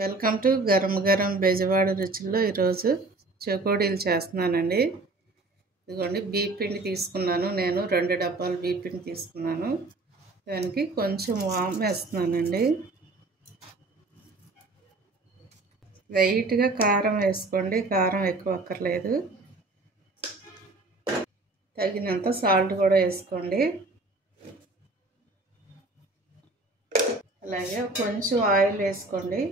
Welcome to garam garam Bezawada రుచుల్లో ఈరోజు చెకోడీలు చేస్తున్నానండి. ఇదిగోండి బియ్యం పిండి తీసుకున్నాను. నేను 2 డబ్బాలు బియ్యం పిండి తీసుకున్నాను. దానికి కొంచెం వాము వేస్తున్నానండి. లైట్గా కారం వేసుకోండి, కారం ఎక్కువ అక్కర్లేదు. తగినంత సాల్ట్ కూడా వేసుకోండి. అలాగే కొంచెం ఆయిల్ వేసుకోండి.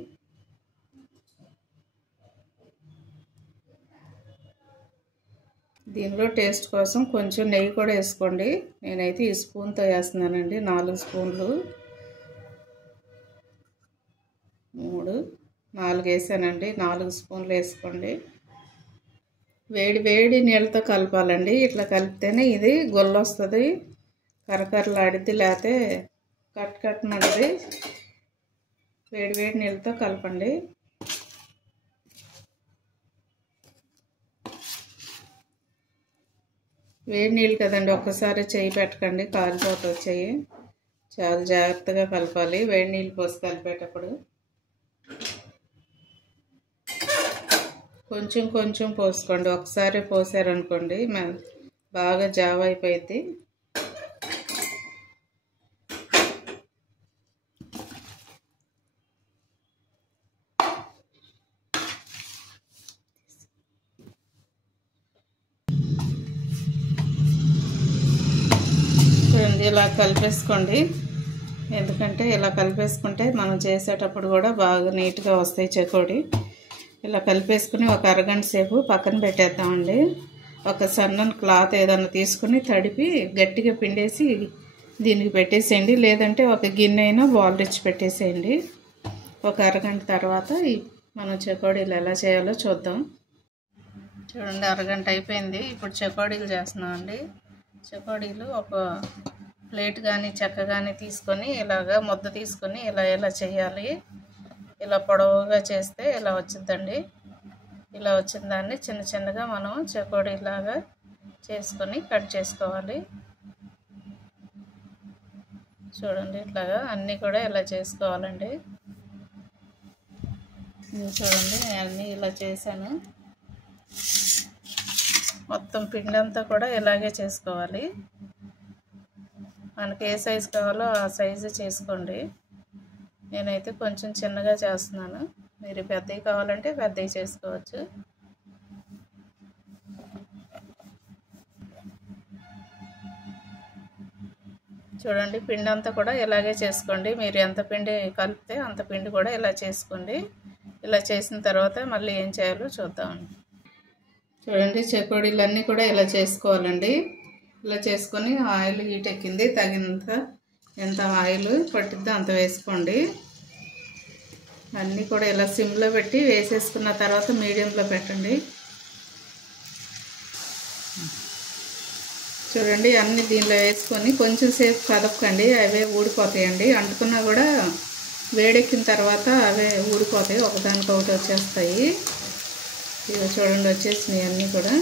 దీనిలో టేస్ట్ కోసం కొంచెం నెయ్యి కూడా వేసుకోండి. నేనైతే ఈ స్పూన్తో వేస్తున్నానండి. 4 స్పూన్లు 4 వేసానండి. 4 స్పూన్లు వేసుకోండి. వేడి నీళ్ళతో కలపాలండి. ఇట్లా కలిపితేనే ఇది గొల్ల వస్తుంది, కరకరలాడిద్ది, లేకపోతే కట్టమంటది. వేడి నీళ్ళతో కలపండి. వేడి నీళ్ళు కదండి, ఒక్కసారి చెయ్యి పెట్టకండి, కాలిపోతుంది చెయ్యి. చాలా జాగ్రత్తగా కలపాలి వేడి నీళ్ళు పోసి కలిపేటప్పుడు. కొంచెం పోసుకోండి. ఒకసారి పోసారనుకోండి బాగా జావ అయిపోయింది. ఇలా కలిపేసుకోండి. ఎందుకంటే ఇలా కలిపేసుకుంటే మనం చేసేటప్పుడు కూడా బాగా నీట్గా వస్తాయి చెకోడి. ఇలా కలిపేసుకుని ఒక అరగంట సేపు పక్కన పెట్టేద్దామండి. ఒక సన్నని క్లాత్ ఏదైనా తీసుకుని తడిపి గట్టిగా పిండేసి దీనికి పెట్టేసేయండి. లేదంటే ఒక గిన్నె అయినా బాల్ రిచ్ పెట్టేసేయండి. ఒక అరగంట తర్వాత మనం చెకోడీలు ఎలా చేయాలో చూద్దాం. చూడండి, అరగంట అయిపోయింది. ఇప్పుడు చెకోడీలు చేస్తున్నామండి. చెకోడీలు ఒక ప్లేట్ కానీ చెక్క కానీ తీసుకొని ఇలాగా ముద్ద తీసుకొని ఇలా చేయాలి. ఇలా పొడవుగా చేస్తే ఇలా వచ్చిందండి. ఇలా వచ్చిన దాన్ని చిన్నగా మనం చెకోడీలాగా చేసుకొని కట్ చేసుకోవాలి. చూడండి, ఇట్లాగా అన్నీ కూడా ఇలా చేసుకోవాలండి. చూడండి, నేను అన్నీ ఇలా చేశాను. మొత్తం పిండి అంతా కూడా ఇలాగే చేసుకోవాలి. మనకి ఏ సైజు కావాలో ఆ సైజు చేసుకోండి. నేనైతే కొంచెం చిన్నగా చేస్తున్నాను. మీరు పెద్దవి కావాలంటే పెద్దవి చేసుకోవచ్చు. చూడండి, పిండి అంతా కూడా ఇలాగే చేసుకోండి. మీరు ఎంత పిండి కలిపితే అంత పిండి కూడా ఇలా చేసుకోండి. ఇలా చేసిన తర్వాత మళ్ళీ ఏం చేయాలో చూద్దామండి. చూడండి, చెకోడీలు అన్నీ కూడా ఇలా చేసుకోవాలండి. ఇలా చేసుకొని ఆయిల్ హీట్ ఎక్కింది. తగినంత ఎంత ఆయిల్ పట్టిద్దో అంత వేసుకోండి. అన్నీ కూడా ఇలా సిమ్లో పెట్టి వేసేసుకున్న తర్వాత మీడియంలో పెట్టండి. చూడండి, అన్నీ దీనిలో వేసుకొని కొంచెం సేపు కదపకండి, అవే ఊడిపోతాయండి. అంటుకున్నా కూడా వేడెక్కిన తర్వాత అవే ఊడిపోతాయి, ఒకదానికొకటి వచ్చేస్తాయి. ఇవి చూడండి వచ్చేసినాయి అన్నీ కూడా.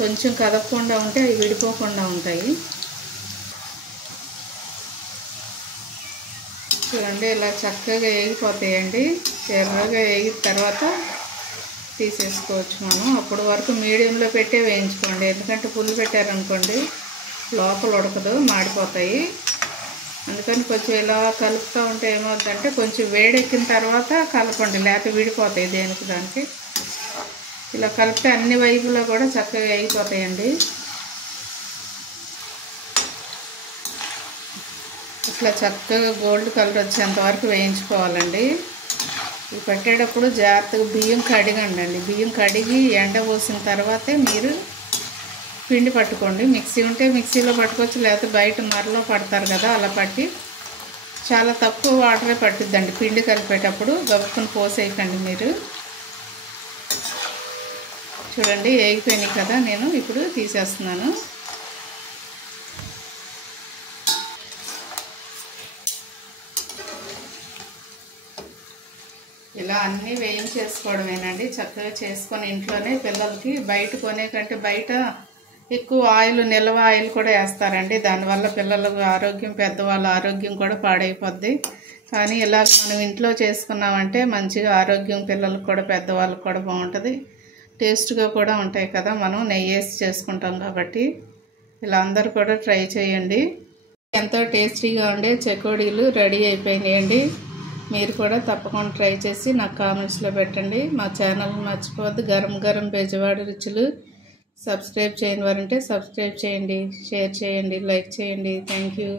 కొంచెం కదపకుండా ఉంటే అవి విడిపోకుండా ఉంటాయి. చూడండి, ఇలా చక్కగా వేగిపోతాయండి. ఎర్రగా వేగిన తర్వాత తీసేసుకోవచ్చు మనం. అప్పటి వరకు మీడియంలో పెట్టే వేయించుకోండి. ఎందుకంటే పుల్లు పెట్టారనుకోండి లోపల ఉడకదు, మాడిపోతాయి. అందుకని కొంచెం ఇలా కలుపుతూ ఉంటే ఏమవుతుందంటే కొంచెం వేడెక్కిన తర్వాత కలపండి, లేకపోతే విడిపోతాయి దేనికి దానికి. ఇలా కలిపితే అన్ని వైపులో కూడా చక్కగా వేగిపోతాయండి. ఇట్లా చక్కగా గోల్డ్ కలర్ వచ్చేంత వరకు వేయించుకోవాలండి. ఇవి పెట్టేటప్పుడు జాగ్రత్తగా బియ్యం కడిగండి. బియ్యం కడిగి ఎండబోసిన తర్వాతే మీరు పిండి పట్టుకోండి. మిక్సీ ఉంటే మిక్సీలో పట్టుకోవచ్చు, లేకపోతే బయట మరలో పడతారు కదా, అలా పట్టి చాలా తక్కువ వాటరే పట్టిద్దండి. పిండి కలిపేటప్పుడు గబుక్కుని పోసేయకండి మీరు. చూడండి, వేగిపోయినాయి కదా, నేను ఇప్పుడు తీసేస్తున్నాను. ఇలా అన్నీ వేయించేసుకోవడమేనండి. చక్కగా చేసుకొని ఇంట్లోనే పిల్లలకి బయట కొనే కంటే బయట ఎక్కువ ఆయిల్, నిల్వ ఆయిల్ కూడా వేస్తారండి. దానివల్ల పిల్లలకు ఆరోగ్యం, పెద్దవాళ్ళ ఆరోగ్యం కూడా పాడైపోద్ది. కానీ ఇలా మనం ఇంట్లో చేసుకున్నామంటే మంచిగా ఆరోగ్యం పిల్లలకు కూడా పెద్దవాళ్ళకు కూడా బాగుంటుంది, టేస్ట్గా కూడా ఉంటాయి కదా. మనం నెయ్యి వేసి చేసుకుంటాం కాబట్టి ఇలా అందరూ కూడా ట్రై చేయండి. ఎంతో టేస్టీగా ఉండే చెకోడీలు రెడీ అయిపోయినాయండి. మీరు కూడా తప్పకుండా ట్రై చేసి నాకు కామెంట్స్లో పెట్టండి. మా ఛానల్ మర్చిపోవద్దు. గరం గరం బెజవాడ రుచులు. సబ్స్క్రైబ్ చేయని వారంటే సబ్స్క్రైబ్ చేయండి, షేర్ చేయండి, లైక్ చేయండి. Thank you.